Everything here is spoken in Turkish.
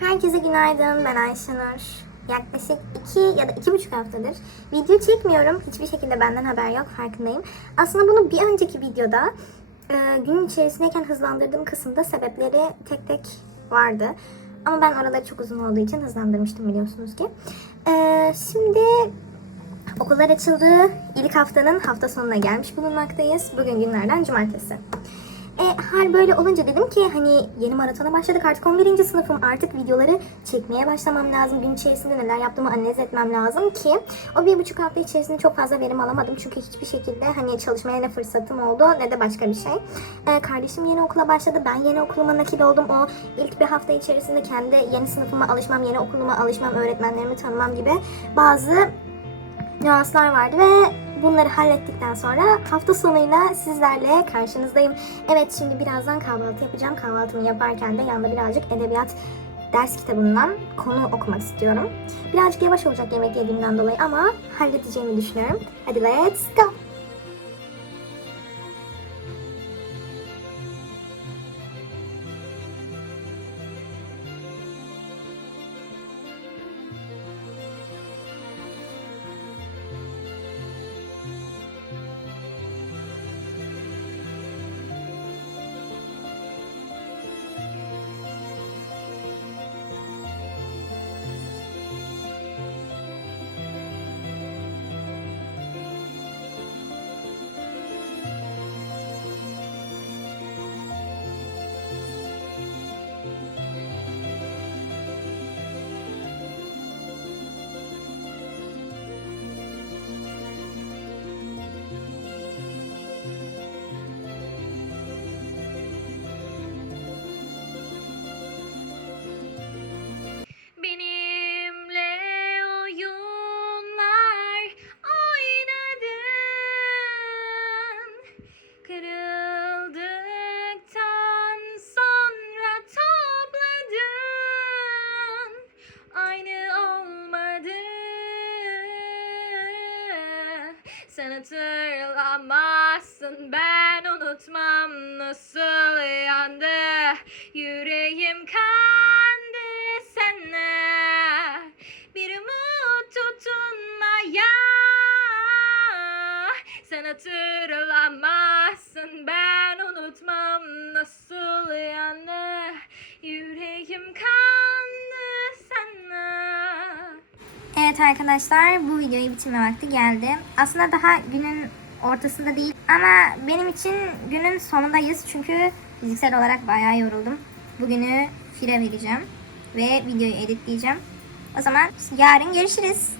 Herkese günaydın. Ben Ayşenur. Yaklaşık iki ya da iki buçuk haftadır video çekmiyorum. Hiçbir şekilde benden haber yok. Farkındayım. Aslında bunu bir önceki videoda e, günün içerisindeyken hızlandırdığım kısımda sebepleri tek tek vardı. Ama ben oraları çok uzun olduğu için hızlandırmıştım biliyorsunuz ki. E, şimdi okullar açıldı. İlk haftanın hafta sonuna gelmiş bulunmaktayız. Bugün günlerden cumartesi. E, hal böyle olunca dedim ki hani yeni maratona başladık artık 11. sınıfım artık videoları çekmeye başlamam lazım. Gün içerisinde neler yaptığımı analiz etmem lazım ki o bir buçuk hafta içerisinde çok fazla verim alamadım. Çünkü hiçbir şekilde hani çalışmaya ne fırsatım oldu ne de başka bir şey. E, kardeşim yeni okula başladı. Ben yeni okuluma nakil oldum. O ilk bir hafta içerisinde kendi yeni sınıfıma alışmam, yeni okuluma alışmam, öğretmenlerimi tanımam gibi bazı nüanslar vardı ve bunları hallettikten sonra hafta sonuyla sizlerle karşınızdayım. Evet şimdi birazdan kahvaltı yapacağım. Kahvaltımı yaparken de yanında birazcık edebiyat ders kitabından konu okumak istiyorum. Birazcık yavaş olacak yemek yediğimden dolayı ama halledeceğimi düşünüyorum. Hadi let's go! Sen hatırlamazsın ben unutmam nasıl yandı. Yüreğim kandı sana Bir umut tutunmaya. Sen hatırlamazsın ben Evet arkadaşlar bu videoyu bitirme vakti geldi. Aslında daha günün ortasında değil ama benim için günün sonundayız çünkü fiziksel olarak bayağı yoruldum. Bugünü fire vereceğim ve videoyu editleyeceğim. O zaman yarın görüşürüz.